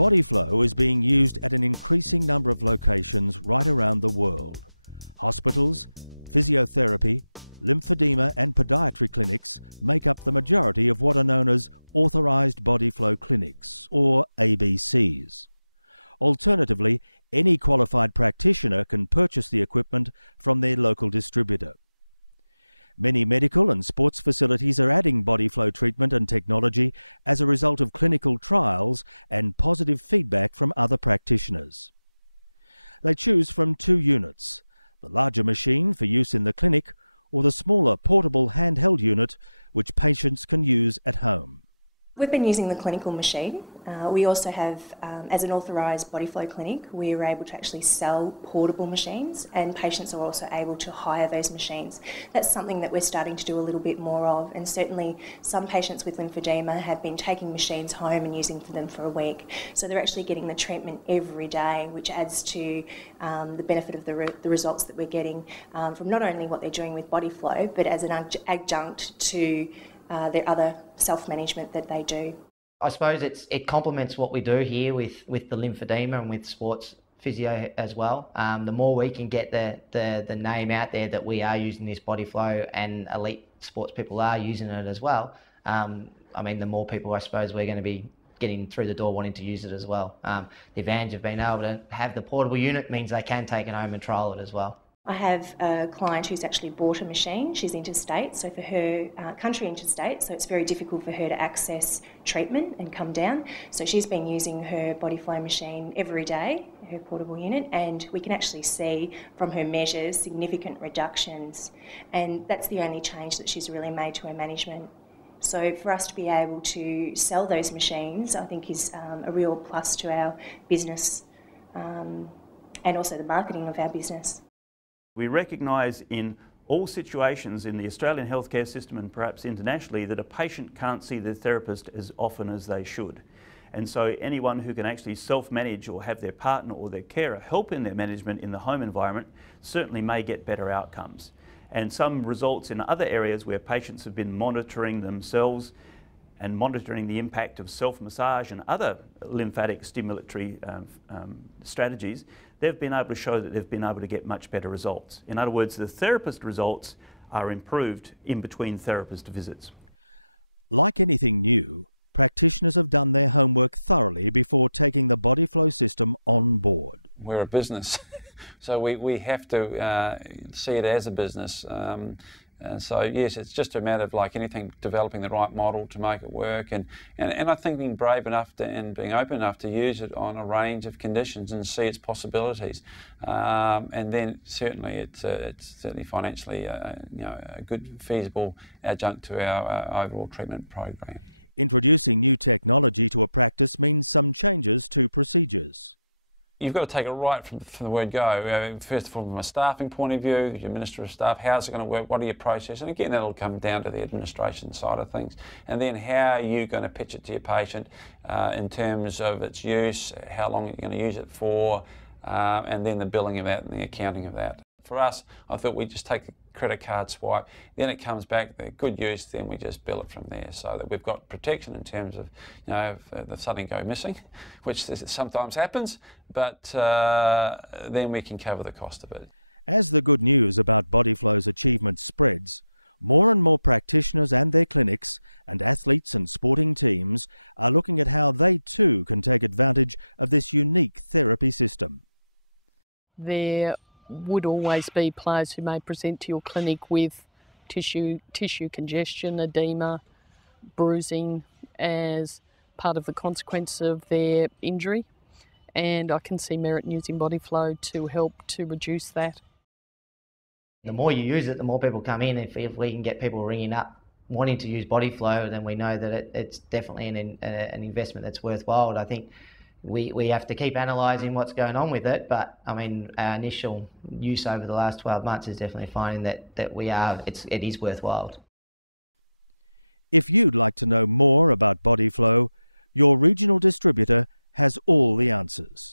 Bodyflow is being used at an increasing number of locations right around the world. Hospitals, physiotherapy, lymphedema and podiatry clinics make up the majority of what are known as authorised Bodyflow clinics, or ABCs. Alternatively, any qualified practitioner can purchase the equipment from their local distributor. Many medical and sports facilities are adding Bodyflow treatment and technology as a result of clinical trials and positive feedback from other practitioners. They choose from two units, the larger machine for use in the clinic or the smaller portable handheld unit which patients can use at home. We've been using the clinical machine. We also have, as an authorised Bodyflow clinic, we are able to actually sell portable machines, and patients are also able to hire those machines. That's something that we're starting to do a little bit more of, and certainly some patients with lymphedema have been taking machines home and using them for a week. So they're actually getting the treatment every day, which adds to the benefit of the results that we're getting from not only what they're doing with Bodyflow, but as an adjunct to their other self-management that they do. I suppose it complements what we do here with the lymphedema and with sports physio as well. The more we can get the name out there that we are using this Bodyflow and elite sports people are using it as well, I mean, the more people I suppose we're going to be getting through the door wanting to use it as well. The advantage of being able to have the portable unit means they can take it home and trial it as well. I have a client who's actually bought a machine. She's interstate, so for her country interstate, so it's very difficult for her to access treatment and come down. So she's been using her Bodyflow machine every day, her portable unit, and we can actually see from her measures significant reductions. And that's the only change that she's really made to her management. So for us to be able to sell those machines, I think is a real plus to our business and also the marketing of our business. We recognise in all situations in the Australian healthcare system and perhaps internationally that a patient can't see their therapist as often as they should. And so anyone who can actually self-manage or have their partner or their carer help in their management in the home environment certainly may get better outcomes. And some results in other areas where patients have been monitoring themselves and monitoring the impact of self-massage and other lymphatic stimulatory strategies, they've been able to show that they've been able to get much better results. In other words, the therapist results are improved in between therapist visits. Like anything new, practitioners have done their homework thoroughly before taking the Bodyflow system on board. We're a business, so we have to see it as a business. So yes, it's just a matter of, like anything, developing the right model to make it work, and I think being brave enough to, and being open enough to use it on a range of conditions and see its possibilities. And then certainly it's certainly financially a good feasible adjunct to our overall treatment program. Introducing new technology to a practice means some changes to procedures. You've got to take it right from the word go. First of all, from a staffing point of view, your Minister of Staff, how's it going to work, what are your processes? And again, that'll come down to the administration side of things. And then how are you going to pitch it to your patient in terms of its use, how long you're going to use it for, and then the billing of that and the accounting of that. For us, I thought we'd just take the credit card swipe, then it comes back, the good use, then we just bill it from there, so that we've got protection in terms of, if something go missing, which sometimes happens, but then we can cover the cost of it. As the good news about Bodyflow's achievements spreads, more and more practitioners and their clinics and athletes and sporting teams are looking at how they too can take advantage of this unique therapy system. There would always be players who may present to your clinic with tissue congestion, edema, bruising as part of the consequence of their injury, and I can see merit in using Bodyflow to help to reduce that. The more you use it, the more people come in. If we can get people ringing up wanting to use Bodyflow, then we know that it's definitely an investment that's worthwhile. I think we have to keep analysing what's going on with it, but I mean, our initial use over the last 12 months is definitely finding that it is worthwhile. If you'd like to know more about Bodyflow, your regional distributor has all the answers.